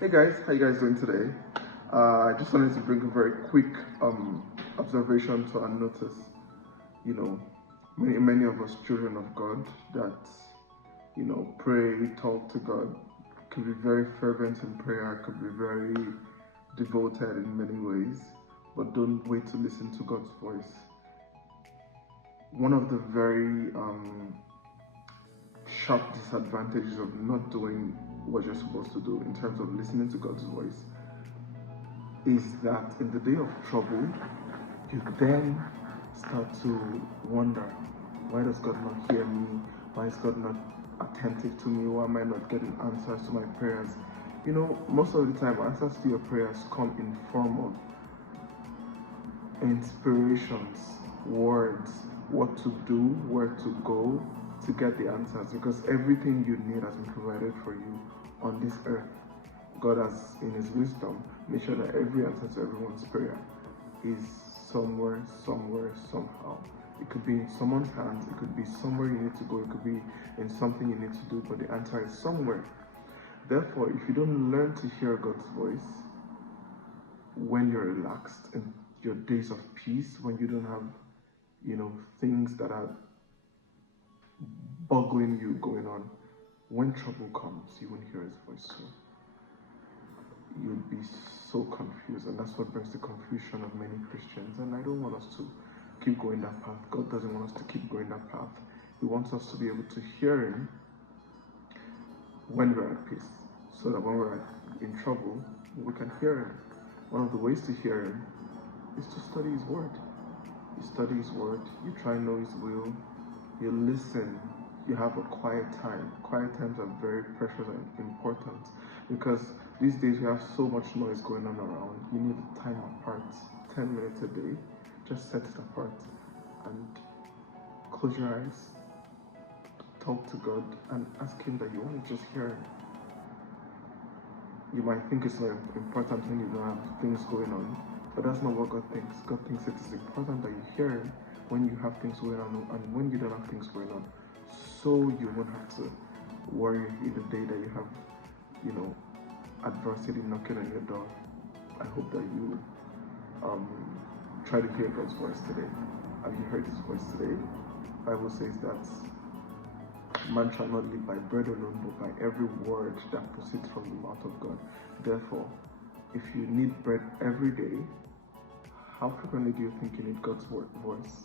Hey guys, how you guys doing today? I just wanted to bring a very quick observation to our notice. You know, many of us children of God that pray, talk to God, could be very fervent in prayer, could be very devoted in many ways, but don't wait to listen to God's voice. One of the very sharp disadvantages of not doing what you're supposed to do in terms of listening to God's voice is that in the day of trouble, you then start to wonder, why does God not hear me? Why is God not attentive to me? Why am I not getting answers to my prayers? You know, most of the time, answers to your prayers come in form of inspirations, words, what to do, where to go to get the answers, because everything you need has been provided for you on this earth. God has, in His wisdom, made sure that every answer to everyone's prayer is somewhere, somehow. It could be in someone's hands, it could be somewhere you need to go, it could be in something you need to do, but the answer is somewhere. Therefore, if you don't learn to hear God's voice when you're relaxed, in your days of peace, when you don't have, things that are boggling you going on, when trouble comes, you won't hear His voice. So you'll be so confused, and that's what brings the confusion of many Christians. And I don't want us to keep going that path. God doesn't want us to keep going that path. He wants us to be able to hear Him when we're at peace, so that when we're in trouble, we can hear Him. One of the ways to hear Him is to study His Word. You study His Word, you try and know His will, you listen, you have a quiet time. Quiet times are very precious and important, because these days we have so much noise going on around. You need a time apart, 10 minutes a day. Just set it apart and close your eyes, talk to God, and ask Him that you want to just hear Him. You might think it's not important when you don't have things going on, but that's not what God thinks. God thinks it is important that you hear Him when you have things going on and when you don't have things going on, so you won't have to worry in the day that you have, adversity knocking on your door. I hope that you try to hear God's voice today. Have you heard His voice today? The Bible says that man shall not live by bread alone, but by every word that proceeds from the mouth of God. Therefore, if you need bread every day, how frequently do you think you need God's voice?